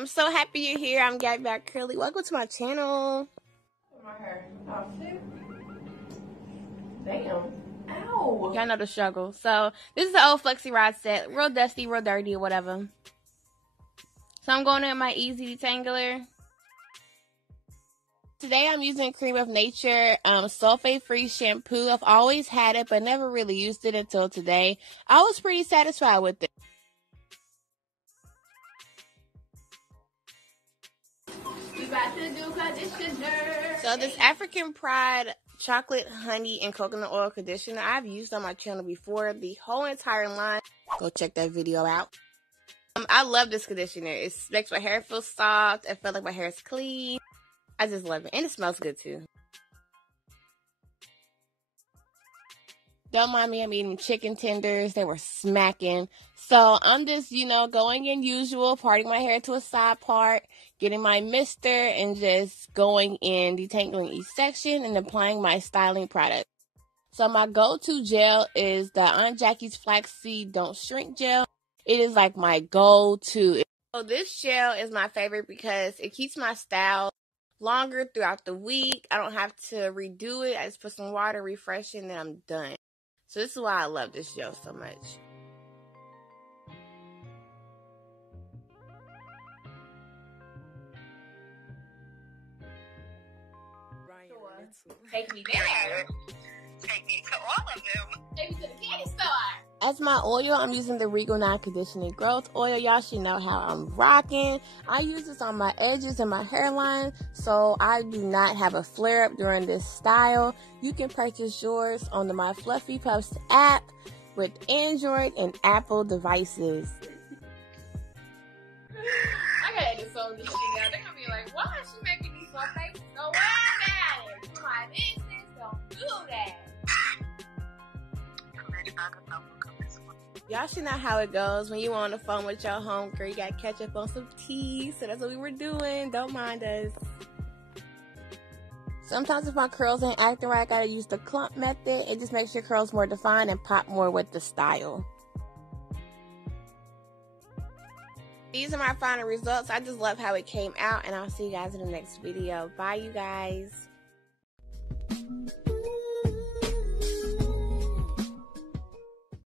I'm so happy you're here. I'm Gabbybaddd Curly. Welcome to my channel. My hair. Oh, shit. Damn. Ow. Y'all know the struggle. So, this is the old Flexi Rod set. Real dusty, real dirty, or whatever. So, I'm going in my Easy Detangler. Today, I'm using Cream of Nature sulfate-free shampoo. I've always had it, but never really used it until today. I was pretty satisfied with it. About to do conditioner. So this African Pride chocolate, honey, and coconut oil conditioner I've used on my channel before. The whole entire line. Go check that video out. I love this conditioner. It makes my hair feel soft. I feel like my hair is clean. I just love it. And it smells good too. Don't mind me, I'm eating chicken tenders. They were smacking. So I'm just, going in usual, parting my hair to a side part, getting my mister, and just going in, detangling each section, and applying my styling product. So my go-to gel is the Aunt Jackie's Flaxseed Don't Shrink Gel. It is like my go-to. So this gel is my favorite because it keeps my style longer throughout the week. I don't have to redo it. I just put some water, refresh it, and then I'm done. So this is why I love this gel so much. Take me there. Take me to all of them. Take me to the candy store. As my oil, I'm using the Regal Non-Conditioning Growth Oil. Y'all should know how I'm rocking. I use this on my edges and my hairline, so I do not have a flare-up during this style. You can purchase yours on the My Fluffy Puffs app with Android and Apple devices. I gotta edit some of this shit out. They're gonna be like, why is she making these little faces? Go on at it. Do my business. Don't do that. Y'all should know how it goes when you on the phone with your homegirl. You gotta catch up on some tea. So that's what we were doing. Don't mind us. Sometimes if my curls ain't acting right, I gotta use the clump method. It just makes your curls more defined and pop more with the style. These are my final results. I just love how it came out, and I'll see you guys in the next video. Bye, you guys.